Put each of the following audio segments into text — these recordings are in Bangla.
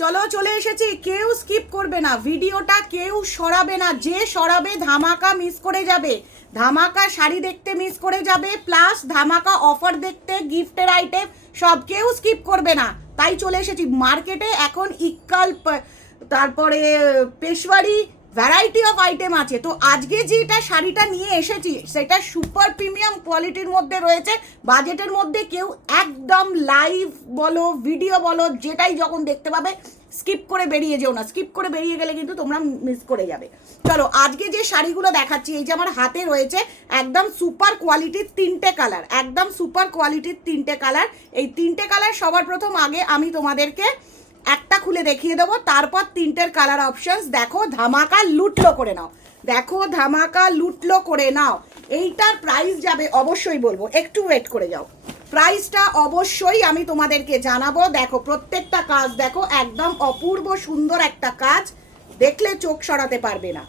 চলো চলে এসেছি, কেউ স্কিপ করবে না ভিডিওটা, কেউ সরাবে না, যে সরাবে ধামাকা মিস করে যাবে, ধামাকা শাড়ি দেখতে মিস করে যাবে, প্লাস ধামাকা অফার দেখতে, গিফটের আইটেম সব, কেউ স্কিপ করবে না। তাই চলে এসেছি মার্কেটে এখন ইক্কাল, তারপরে পেশওয়ারি, ভ্যারাইটি অফ আইটেম আছে। তো আজকে যেটা শাড়িটা নিয়ে এসেছি সেটা সুপার প্রিমিয়াম কোয়ালিটির মধ্যে রয়েছে, বাজেটের মধ্যে। কেউ একদম লাইভ বলো, ভিডিও বলো, যেটাই যখন দেখতে পাবে স্কিপ করে বেরিয়ে যেও না, স্কিপ করে বেরিয়ে গেলে কিন্তু তোমরা মিস করে যাবে। চলো আজকে যে শাড়িগুলো দেখাচ্ছি, এই যে আমার হাতে রয়েছে একদম সুপার কোয়ালিটির তিনটে কালার, একদম সুপার কোয়ালিটির তিনটে কালার। এই তিনটে কালার সবার প্রথম আগে আমি তোমাদেরকে একটা খুলে দেখিয়ে দেবো, তারপর তিনটের কালার অপশনস। দেখো ধামাকা লুটলো করে নাও, দেখো ধামাকা লুটলো করে নাও। এইটার প্রাইস যাবে অবশ্যই বলবো, একটু ওয়েট করে যাও, প্রাইসটা অবশ্যই আমি তোমাদেরকে জানাবো। দেখো প্রত্যেকটা কাজ দেখো, একদম অপূর্ব সুন্দর একটা কাজ, দেখলে চোখ সরাতে পারবে না,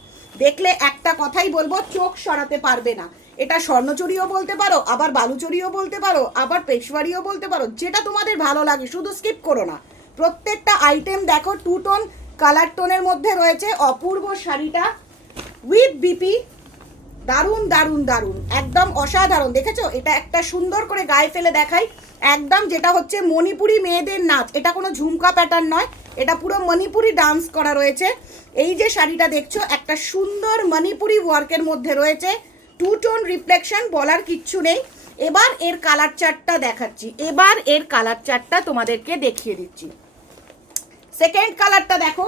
দেখলে একটা কথাই বলবো, চোখ সরাতে পারবে না। এটা স্বর্ণচুরিও বলতে পারো, আবার বালুচুরিও বলতে পারো, আবার পেশওয়ারিও বলতে পারো, যেটা তোমাদের ভালো লাগে, শুধু স্কিপ করো না। প্রত্যেকটা আইটেম দেখো টু টোন কালার টোনের মধ্যে রয়েছে। অপূর্ব শাড়িটা উইথ বিপি, দারুণ দারুণ দারুণ, একদম অসাধারণ। দেখেছো, এটা একটা সুন্দর করে গায়ে ফেলে দেখাই, একদম যেটা হচ্ছে মণিপুরি মেয়েদের নাচ, এটা কোনো ঝুমকা প্যাটার্ন নয়, এটা পুরো মণিপুরি ডান্স করা রয়েছে। এই যে শাড়িটা দেখছো একটা সুন্দর মণিপুরি ওয়ার্কের মধ্যে রয়েছে, টু টোন রিফ্লেকশন, বলার কিচ্ছু নেই। এবার এর কালার চার্টটা দেখাচ্ছি, এবার এর কালার চার্টটা তোমাদেরকে দেখিয়ে দিচ্ছি। সেকেন্ড কালারটা দেখো,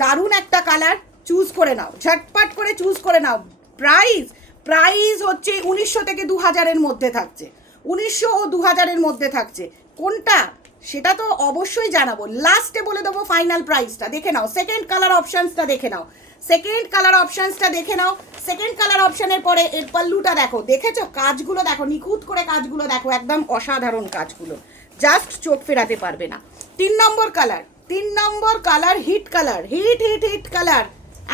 দারুণ একটা কালার, চুজ করে নাও, ঝটপট করে চুজ করে নাও। প্রাইস প্রাইস হচ্ছে 1900 থেকে 2000-এর মধ্যে থাকছে, 1900 ও 2000-এর মধ্যে থাকছে। কোনটা সেটা তো অবশ্যই জানাবো, লাস্টে বলে দেবো ফাইনাল প্রাইসটা। দেখে নাও সেকেন্ড কালার অপশানসটা, দেখে নাও সেকেন্ড কালার অপশানসটা, দেখে নাও সেকেন্ড কালার অপশানের পরে এর পাল্লুটা দেখো, দেখেছো কাজগুলো দেখো, নিখুঁত করে কাজগুলো দেখো, একদম অসাধারণ কাজগুলো, জাস্ট চোখ ফেরাতে পারবে না। 3 number colour, 3 number colour, hit colour, hit hit hit colour,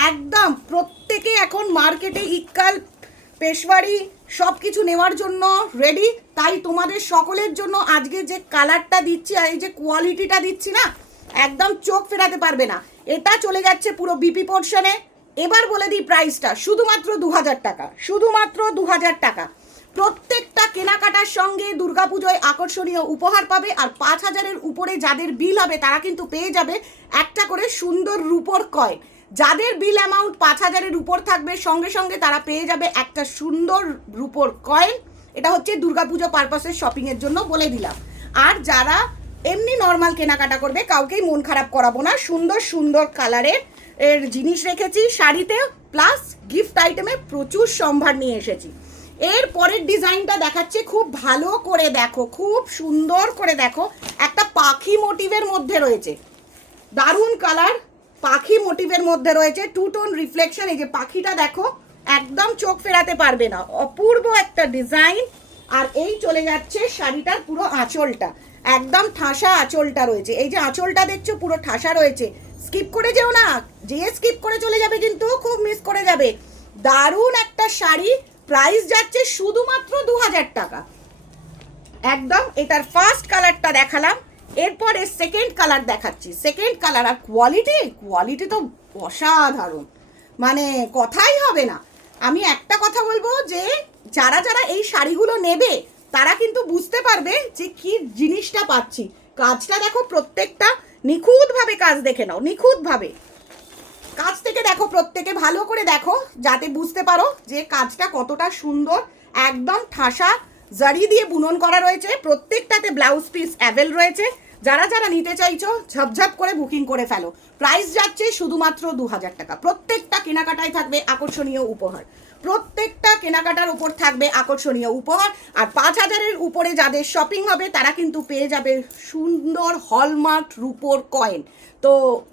একদম প্রত্যেকে এখন মার্কেটে ইক্কাল, পেশওয়ারি সব কিছু নেওয়ার জন্য রেডি। তাই তোমাদের সকলের জন্য আজকে যে কালারটা দিচ্ছি আর এই যে কোয়ালিটিটা দিচ্ছি না, একদম চোখ ফেরাতে পারবে না। এটা চলে যাচ্ছে পুরো বিপি পোর্শনে। এবার বলে দিই প্রাইসটা, শুধুমাত্র 2000 টাকা, শুধুমাত্র 2000 টাকা। প্রত্যেকটা কেনাকাটার সঙ্গে দুর্গাপুজোয় আকর্ষণীয় উপহার পাবে, আর 5000-এর উপরে যাদের বিল হবে তারা কিন্তু পেয়ে যাবে একটা করে সুন্দর রূপোর কয়েন। যাদের বিল অ্যামাউন্ট 5000-এর উপর থাকবে সঙ্গে সঙ্গে তারা পেয়ে যাবে একটা সুন্দর রূপোর কয়েন। এটা হচ্ছে দুর্গাপুজো পারপাসের শপিংয়ের জন্য বলে দিলাম। আর যারা এমনি নর্মাল কেনাকাটা করবে, কাউকেই মন খারাপ করাবো না, সুন্দর সুন্দর কালারের এর জিনিস রেখেছি শাড়িতে, প্লাস গিফট আইটেমে প্রচুর সম্ভার নিয়ে এসেছি। এর পরের ডিজাইনটা দেখাচ্ছে, খুব ভালো করে দেখো, খুব সুন্দর করে দেখো, একটা পাখি মোটিভের মধ্যে রয়েছে, দারুণ কালার, পাখি মোটিভের মধ্যে রয়েছে, টু টোন রিফ্লেকশন। এই যে পাখিটা দেখো, একদম চোখ ফেরাতে পারবে না, অপূর্ব একটা ডিজাইন। আর এই চলে যাচ্ছে শাড়িটার পুরো আঁচলটা, একদম ঠাসা আঁচলটা রয়েছে, এই যে আঁচলটা দেখছো পুরো ঠাসা রয়েছে। স্কিপ করে যেও না, যে স্কিপ করে চলে যাবে কিন্তু খুব মিস করে যাবে। দারুণ একটা শাড়ি, প্রাইস যাচ্ছে শুধুমাত্র 2000 টাকা, একদম। এটার ফার্স্ট কালারটা দেখালাম, এরপরে সেকেন্ড কালার দেখাচ্ছি, সেকেন্ড কালার। আর কোয়ালিটি, কোয়ালিটি তো অসাধারণ, মানে কথাই হবে না। আমি একটা কথা বলবো, যে যারা যারা এই শাড়িগুলো নেবে তারা কিন্তু বুঝতে পারবে যে কি জিনিসটা পাচ্ছি। কাজটা দেখো, প্রত্যেকটা নিখুঁতভাবে কাজ, দেখে নাও নিখুঁতভাবে কাজ থেকে দেখো, প্রত্যেকে ভালো করে দেখো যাতে বুঝতে পারো যে কাজটা কতটা সুন্দর। একদম ঠাসা জারি দিয়ে বুনন করা রয়েছে, প্রত্যেকটাতে ব্লাউজ পিস অ্যাভেল রয়েছে। যারা যারা নিতে চাইছো ঝপঝপ করে বুকিং করে ফেলো। প্রাইস যাচ্ছে শুধুমাত্র 2000 টাকা। প্রত্যেকটা কেনাকাটায় থাকবে আকর্ষণীয় উপহার, প্রত্যেকটা কেনাকাটার উপর থাকবে আকর্ষণীয় উপহার। আর 5000-এর উপরে যাদের শপিং হবে তারা কিন্তু পেয়ে যাবে সুন্দর হলমার্ক রূপোর কয়েন। তো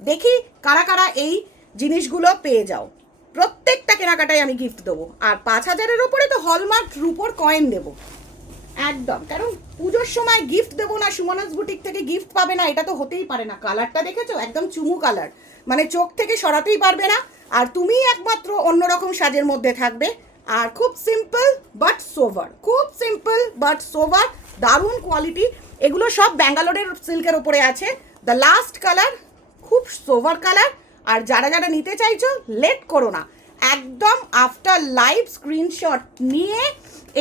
দেখি কারা কারা এই জিনিসগুলো পেয়ে যাও। প্রত্যেকটা কেনাকাটায় আমি গিফট দেবো, আর 5000-এর ওপরে তো হলমার্ক রূপোর কয়েন দেবো একদম। কারণ পুজোর সময় গিফট দেবো না, সুমনাস বুটিক থেকে গিফট পাবে না, এটা তো হতেই পারে না। কালারটা দেখেছো, একদম চুমু কালার, মানে চোখ থেকে সরাতেই পারবে না। আর তুমি একমাত্র অন্যরকম সাজের মধ্যে থাকবে। আর খুব সিম্পল বাট সোভার, খুব সিম্পল বাট সোভার, দারুণ কোয়ালিটি। এগুলো সব ব্যাঙ্গালোরের সিল্কের ওপরে আছে। দ্য লাস্ট কালার, খুব খুব সোভার কালার। আর যারা যারা নিতে চাইছো লেট করো না, একদম আফটার লাইভ স্ক্রিনশট নিয়ে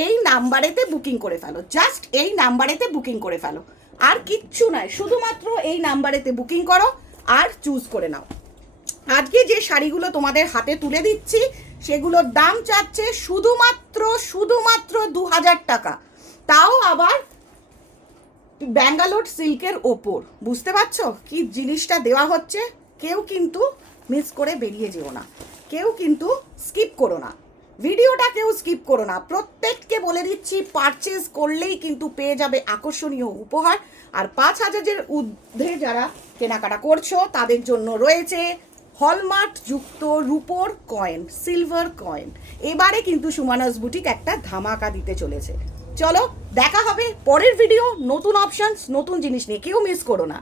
এই নাম্বারেতে বুকিং করে ফেলো, জাস্ট এই নাম্বারেতে বুকিং করে ফেলো, আর কিচ্ছু নয়, শুধুমাত্র এই নাম্বারেতে বুকিং করো আর চুজ করে নাও। আজকে যে শাড়িগুলো তোমাদের হাতে তুলে দিচ্ছি সেগুলোর দাম চাচ্ছে শুধুমাত্র 2000 টাকা, তাও আবার ব্যাঙ্গালোর সিল্কের ওপর। বুঝতে পারছো কি জিনিসটা দেওয়া হচ্ছে? কেউ কিন্তু মিস করে বেরিয়ে যেও না, কেউ কিন্তু স্কিপ করো না, ভিডিওটা কেউ স্কিপ করো না। প্রত্যেককে বলে দিচ্ছি পারচেজ করলেই কিন্তু পেয়ে যাবে আকর্ষণীয় উপহার। আর 5000-এর ঊর্ধ্বে যারা কেনাকাটা করছো তাদের জন্য রয়েছে হলমার্ক যুক্ত রূপোর কয়েন, সিলভার কয়েন। এবারে কিন্তু সুমানাস বুটিক একটা ধামাকা দিতে চলেছে। চলো দেখা হবে পরের ভিডিও, নতুন অপশনস, নতুন জিনিস নিয়ে, কেউ মিস করো না।